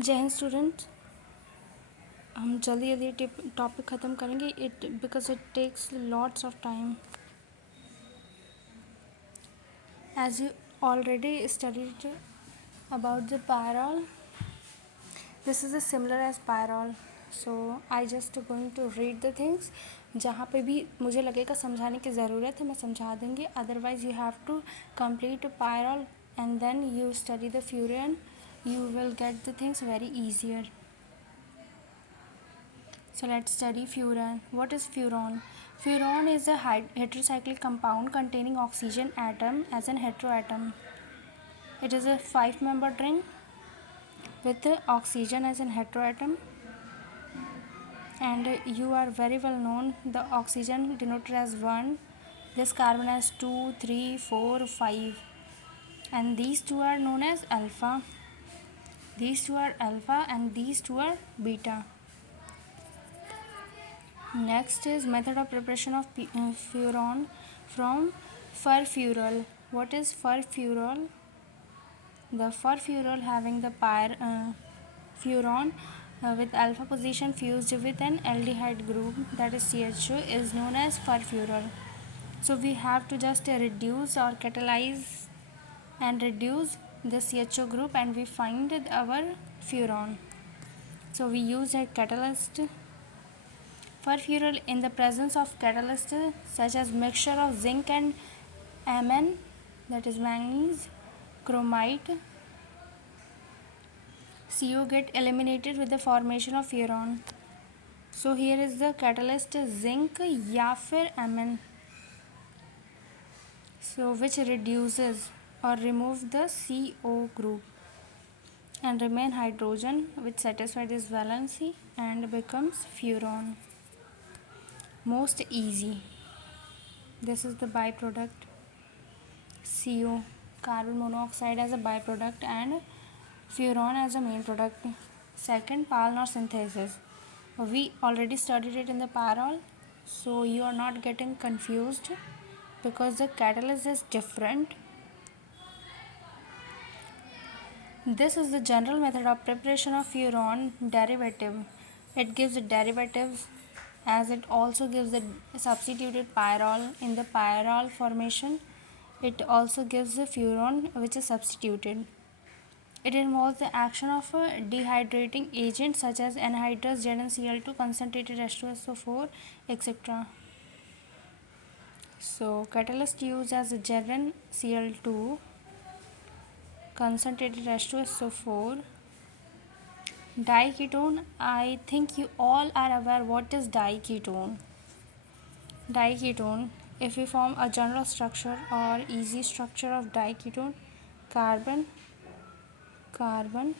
जय हिंद स्टूडेंट। हम जल्दी जल्दी टॉपिक ख़त्म करेंगे it because it takes lots of time. As you already studied about the payroll, this is similar as payroll, so I just going to read the things. जहाँ पे भी मुझे लगेगा समझाने की ज़रूरत है मैं समझा दूँगी, otherwise you have to complete payroll and then you study the furan, you will get the things very easier. So let's study furan. What is furan? Furan is a heterocyclic compound containing oxygen atom as an heteroatom. It is a 5-membered ring with oxygen as an heteroatom, and you are very well known the oxygen denoted as 1, this carbon as 2, 3, 4, 5, and these two are known as alpha. These two are alpha and these two are beta. Next is method of preparation of furan from furfural. What is furfural? The furfural having the furan with alpha position fused with an aldehyde group, that is CHO, is known as furfural. So we have to just reduce or catalyze and reduce the CHO group and we find our furan. So we use a catalyst. Furfural in the presence of catalyst such as mixture of zinc and Mn, that is manganese, chromite, CO get eliminated with the formation of furan. So here is the catalyst zinc या फिर Mn, so which reduces or remove the CO group and remain hydrogen which satisfies this valency and becomes furan. Most easy. This is the byproduct, CO, carbon monoxide as a byproduct and furan as a main product. Second, Palmer synthesis. We already studied it in the parol, so you are not getting confused because the catalyst is different. This is the general method of preparation of furan derivative. It gives derivatives as it also gives the substituted pyrrole in the pyrrole formation. It also gives the furan which is substituted. It involves the action of a dehydrating agent such as anhydrous ZnCl2, concentrated H2SO4, etc. So catalyst used as ZnCl2, concentrated H2SO4, diketone. I think you all are aware what is diketone. Diketone, if we form a general structure or easy structure of diketone, carbon, carbon,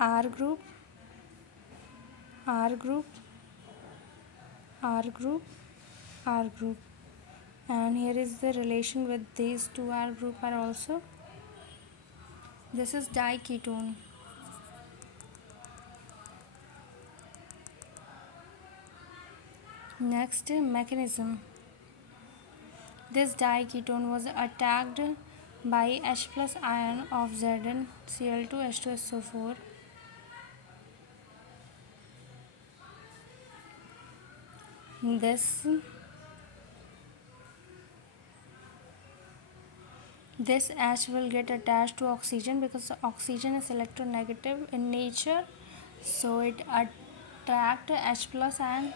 R group, R group, R group, R group, and here is the relation with these two R group are also. This is diketone. Next, mechanism. This diketone was attacked by H plus ion of ZnCl2 H2SO4. This H will get attached to oxygen because the oxygen is electronegative in nature, so it attract H plus ion.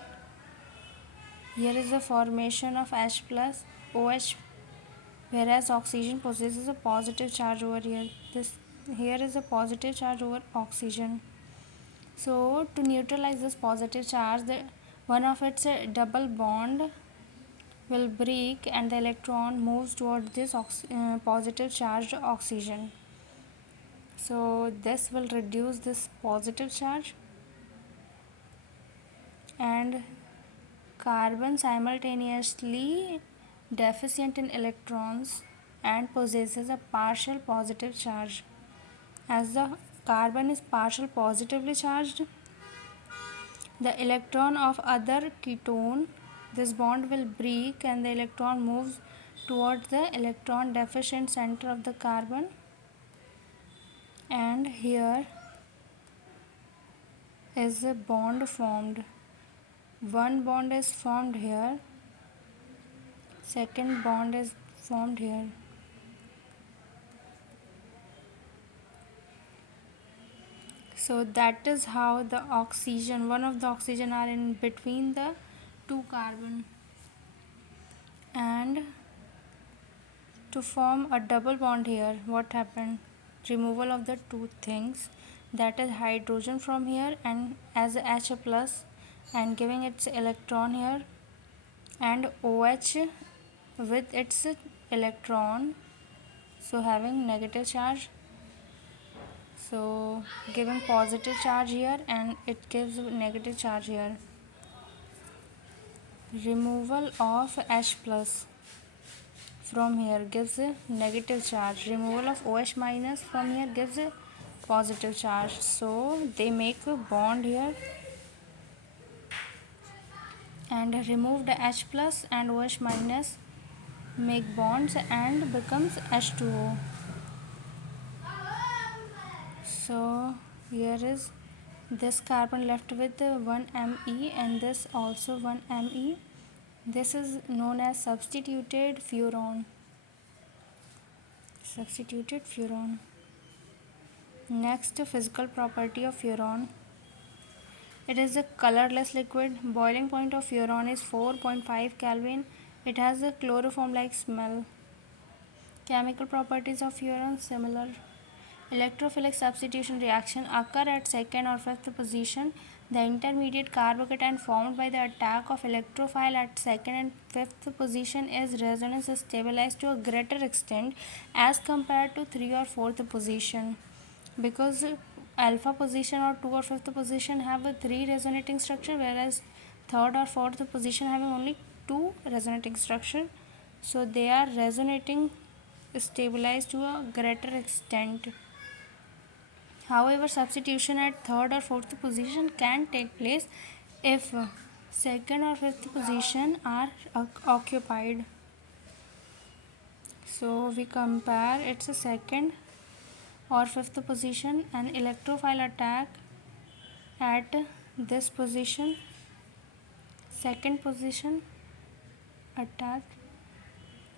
Here is the formation of H plus OH, whereas oxygen possesses a positive charge over here. Here is a positive charge over oxygen. So to neutralize this positive charge, one of its double bond will break and the electron moves towards this positive charged oxygen. So this will reduce this positive charge, and carbon simultaneously deficient in electrons and possesses a partial positive charge. As the carbon is partial positively charged, the electron of other ketone, this bond will break and the electron moves towards the electron deficient center of the carbon and here is a bond formed. One bond is formed here, second bond is formed here. So that is how the oxygen, one of the oxygen are in between the two carbon. And to form a double bond here, what happened? Removal of the two things, that is hydrogen from here and as H plus and giving its electron here, and OH with its electron, so having negative charge, so giving positive charge here and it gives negative charge here. Removal of H plus from here gives a negative charge. Removal of OH minus from here gives a positive charge. So they make a bond here and remove the H plus and OH minus, make bonds and becomes H2O. So here is this carbon left with 1 Me and this also 1 Me. This is known as substituted furon. Substituted furon. Next, physical property of furon. It is a colorless liquid. Boiling point of furon is 4.5 Kelvin. It has a chloroform-like smell. Chemical properties of furon similar. Electrophilic substitution reaction occur at second or fifth position. The intermediate carbocation formed by the attack of electrophile at second and fifth position is resonance stabilized to a greater extent as compared to third or fourth position, because alpha position or 2 or 5th position have a 3 resonating structure, whereas third or fourth position having only 2 resonating structure, so they are resonating stabilized to a greater extent. However, substitution at third or fourth position can take place if second or fifth position are occupied. So we compare its a second or fifth position, an electrophile attack at this position, second position attack.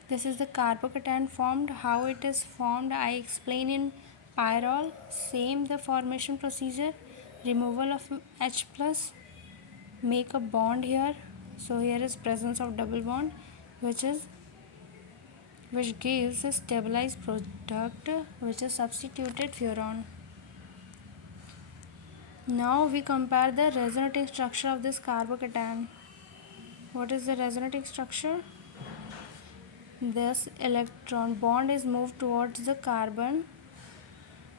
This is the carbocation formed. How it is formed I explain in pyrrole. Same the formation procedure. Removal of H plus, make a bond here, so here is presence of double bond which gives a stabilized product which is substituted furon. Now we compare the resonating structure of this carbocation. What is the resonating structure? This electron bond is moved towards the carbon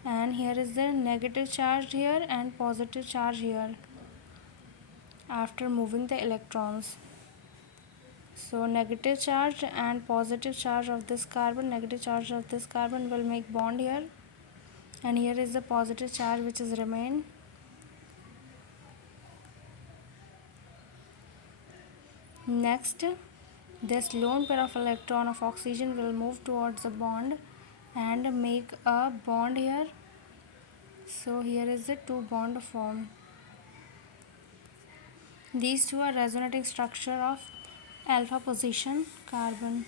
and here is the negative charge here and positive charge here after moving the electrons. So negative charge and positive charge of this carbon, negative charge of this carbon will make bond here, and here is the positive charge which is remain. Next, this lone pair of electron of oxygen will move towards the bond and make a bond here. So here is the 2 bond formed. These two are resonating structure of alpha position carbon.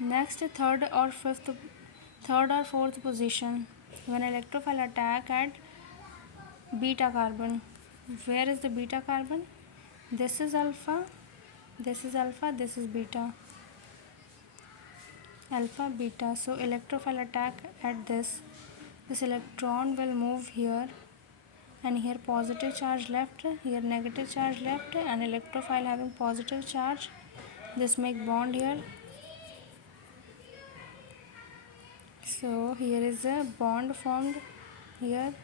Next, third or fourth position, when electrophile attack at beta carbon. Where is the beta carbon? This is alpha, this is alpha, this is beta. Alpha, beta. So electrophile attack at this electron will move here and here positive charge left, here negative charge left, and electrophile having positive charge, this make bond here. So here is a bond formed here,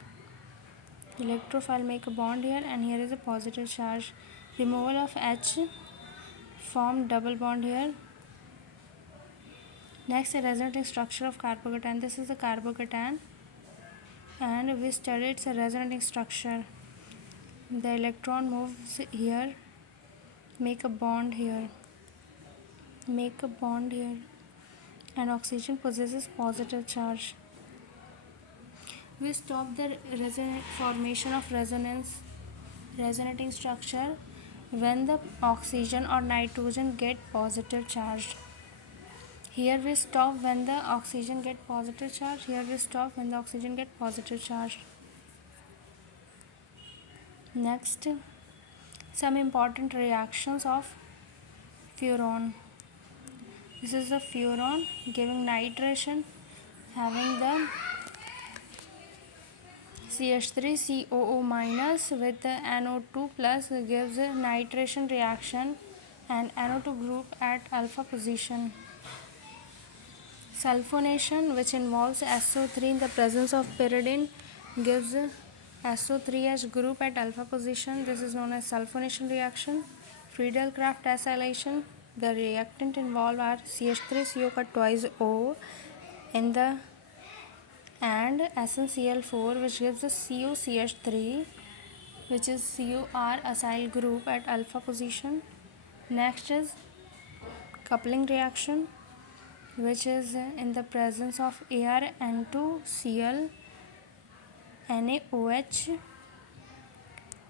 electrophile make a bond here, and here is a positive charge. Removal of H, form double bond here. Next, the resonating structure of carbocation. This is the carbocation and we studied its resonating structure. The electron moves here, make a bond here, make a bond here, and oxygen possesses positive charge. We stop the formation of resonating structure when the oxygen or nitrogen get positive charged. Here we stop when the oxygen get positive charge. Here we stop when the oxygen get positive charge. Next, some important reactions of furon. This is the furon giving nitration, having the CH3COO minus with the NO2 plus gives a nitration reaction and NO2 group at alpha position. Sulfonation, which involves SO3 in the presence of pyridine, gives SO3H group at alpha position. This is known as sulfonation reaction. Friedel-Crafts acylation, the reactant involved are CH3CO cut twice O in the and SnCl4, which gives the COCH3, which is COR acyl group at alpha position. Next is coupling reaction, which is in the presence of ArN2Cl NaOH.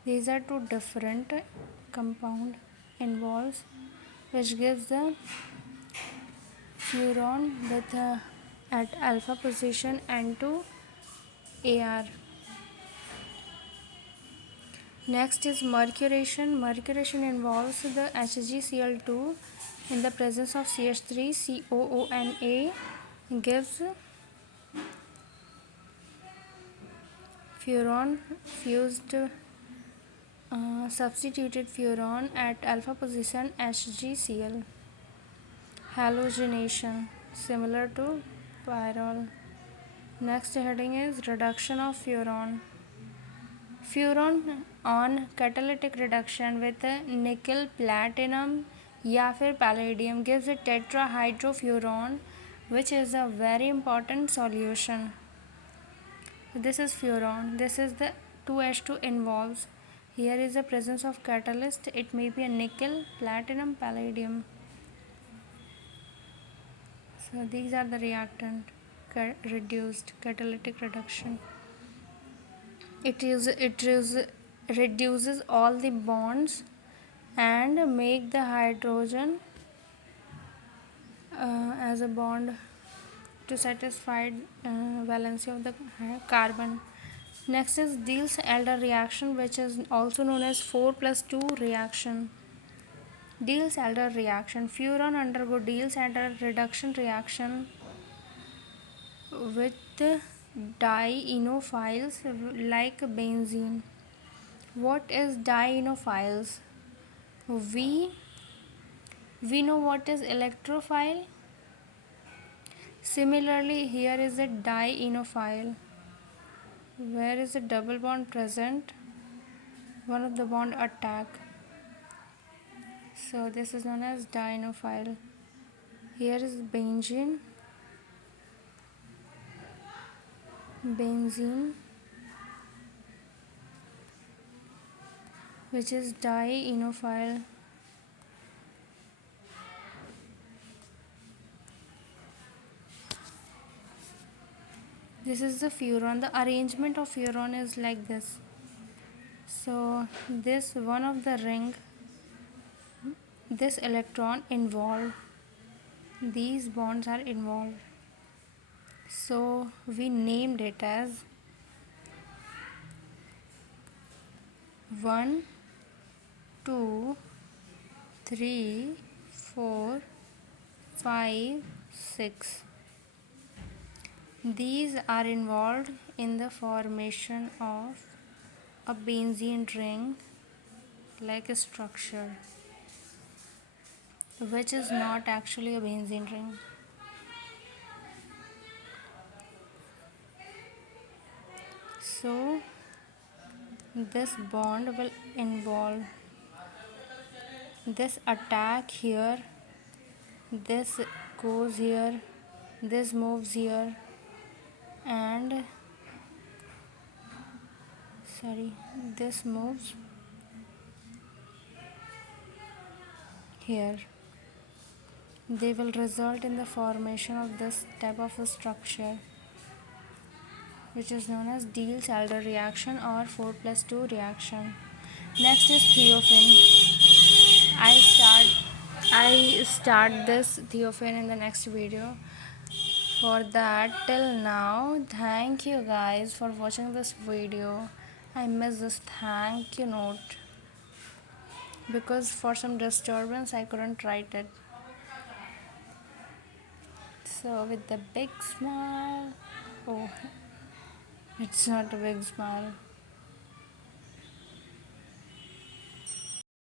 These are two different compound involves, which gives the furon with at alpha position N2Ar. Next is mercuration. Mercuration involves the HgCl2 in the presence of CH3COONA, gives furon fused substituted furon at alpha position HgCl. Halogenation, similar to pyrrole. Next heading is reduction of furon. Furon on catalytic reduction with nickel, platinum या फिर palladium gives a tetrahydrofuron, which is a very important solution. This is furon. This is the 2H2 involves. Here is the presence of catalyst. It may be a nickel, platinum, palladium. So these are the reactant reduced catalytic reduction. It reduces all the bonds and make the hydrogen as a bond to satisfy valency of the carbon. Next is Diels-Alder reaction, which is also known as 4+2 reaction. Diels-Alder reaction. Furon undergo Diels-Alder reduction reaction with dienophiles like benzene. What is dienophiles? We know what is electrophile. Similarly, here is a dienophile. Where is the double bond present? One of the bond attack. So this is known as dienophile. Here is benzene, which is dienophile. This is the furon. The arrangement of furon is like this. So this one of the ring, this electron involved, these bonds are involved. So we named it as 1, 2, 3, 4, 5, 6. These are involved in the formation of a benzene ring like a structure, which is not actually a benzene ring. So this bond will involve this attack here, this goes here, this moves here, and this moves here. They will result in the formation of this type of a structure. which is known as Diels-Alder reaction or 4 plus 2 reaction. Next is thiophene. I start this thiophene in the next video. For that, till now, thank you guys for watching this video. I miss this thank you note because for some disturbance I couldn't write it. So with the big smile, oh, it's not a big smile.